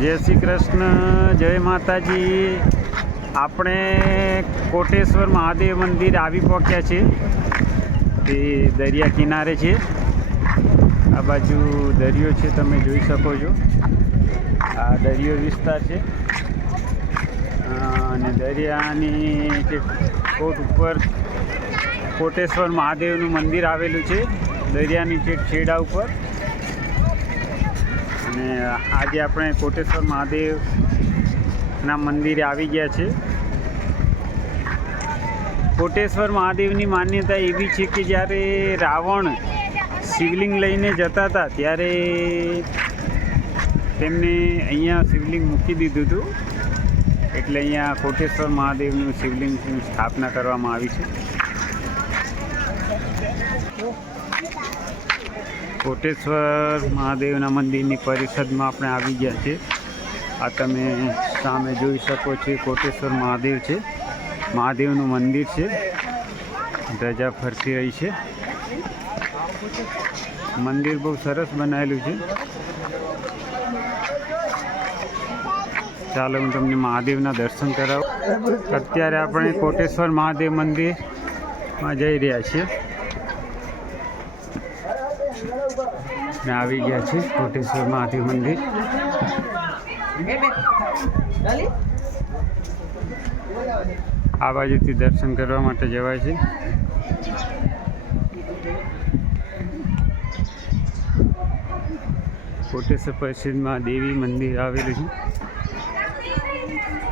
જય શ્રી કૃષ્ણ, જય માતાજી. આપણે કોટેશ્વર મહાદેવ મંદિર આવી પહોંચ્યા છે તે દરિયા કિનારે છે. આ બાજુ દરિયો છે, તમે જોઈ શકો છો. આ દરિયો વિસ્તાર છે. અને દરિયાની જે કોટ ઉપર કોટેશ્વર મહાદેવનું મંદિર આવેલું છે. દરિયાની જે છેડા ઉપર. અને આજે આપણે કોટેશ્વર મહાદેવના મંદિરે આવી ગયા છે કોટેશ્વર મહાદેવની માન્યતા એવી છે કે જ્યારે રાવણ શિવલિંગ લઈને જતા હતા, ત્યારે તેમને અહીંયા શિવલિંગ મૂકી દીધું હતું. એટલે અહીંયા કોટેશ્વર મહાદેવનું શિવલિંગની સ્થાપના કરવામાં આવી છે. કોટેશ્વર મહાદેવના મંદિરની પરિષદમાં આપણે આવી ગયા છે આ તમે સામે જોઈ શકો છો કોટેશ્વર મહાદેવ છે. મહાદેવનું મંદિર છે. ધજા ફરતી રહી છે. મંદિર બહુ સરસ બનાવેલું છે. ચાલો હું તમને મહાદેવના દર્શન કરાવું. અત્યારે આપણે કોટેશ્વર મહાદેવ મંદિરમાં જઈ રહ્યા છીએ. ને આવી ગયા છે કોટેશ્વર મહાદેવ મંદિર. આ બાજુથી દર્શન કરવા માટે જવાય છે. કોટેશ્વર પરિષદમાં દેવી મંદિર આવેલું છે.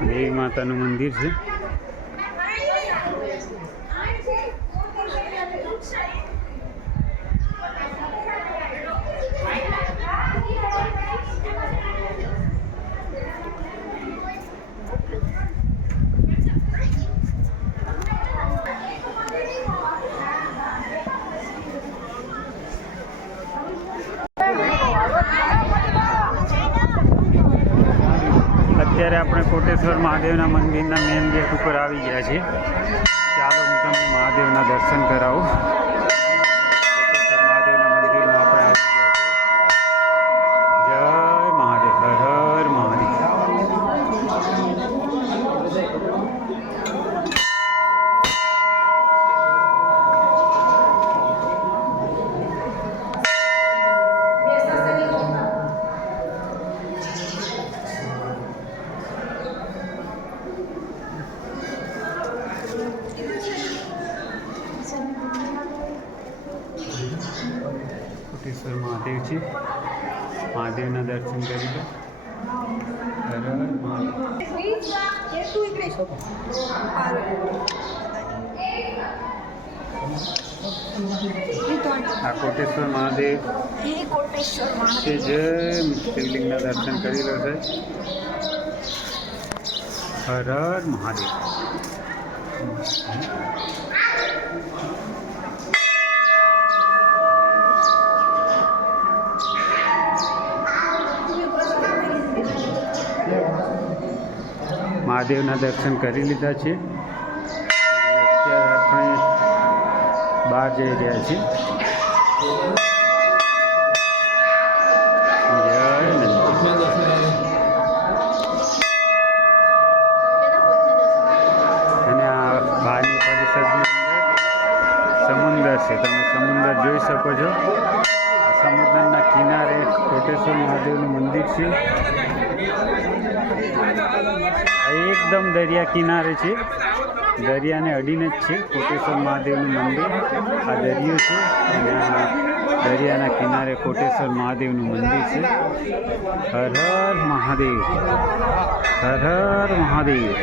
દેવી માતાનું મંદિર છે અત્યારે આપણે કોટેશ્વર મહાદેવના મંદિરના મેન ગેટ ઉપર આવી ગયા છીએ ચાલો હું તમને મહાદેવના દર્શન કરાવું. મહાદેવ છે. મહાદેવના દર્શન કરી લો. હર આ કોટેશ્વર મહાદેવ છે જય શિવલિંગના દર્શન કરી લો છે. હર હર મહાદેવ. મહાદેવના દર્શન કરી લીધા છે. અત્યારે આપણે બહાર જઈ રહ્યા છીએ. અને આ બહારની પરિષદની સમુદ્ર છે. તમે સમુદ્ર જોઈ શકો છો. સમુદ્રના કિનારે કોટેશ્વર મહાદેવનું મંદિર છે. એકદમ દરિયા કિનારે છે. દરિયાને અડીને જ છે કોટેશ્વર મહાદેવનું મંદિર. આ દરિયો છે. દરિયાના કિનારે કોટેશ્વર મહાદેવનું મંદિર છે. હર હર મહાદેવ. હર હર મહાદેવ.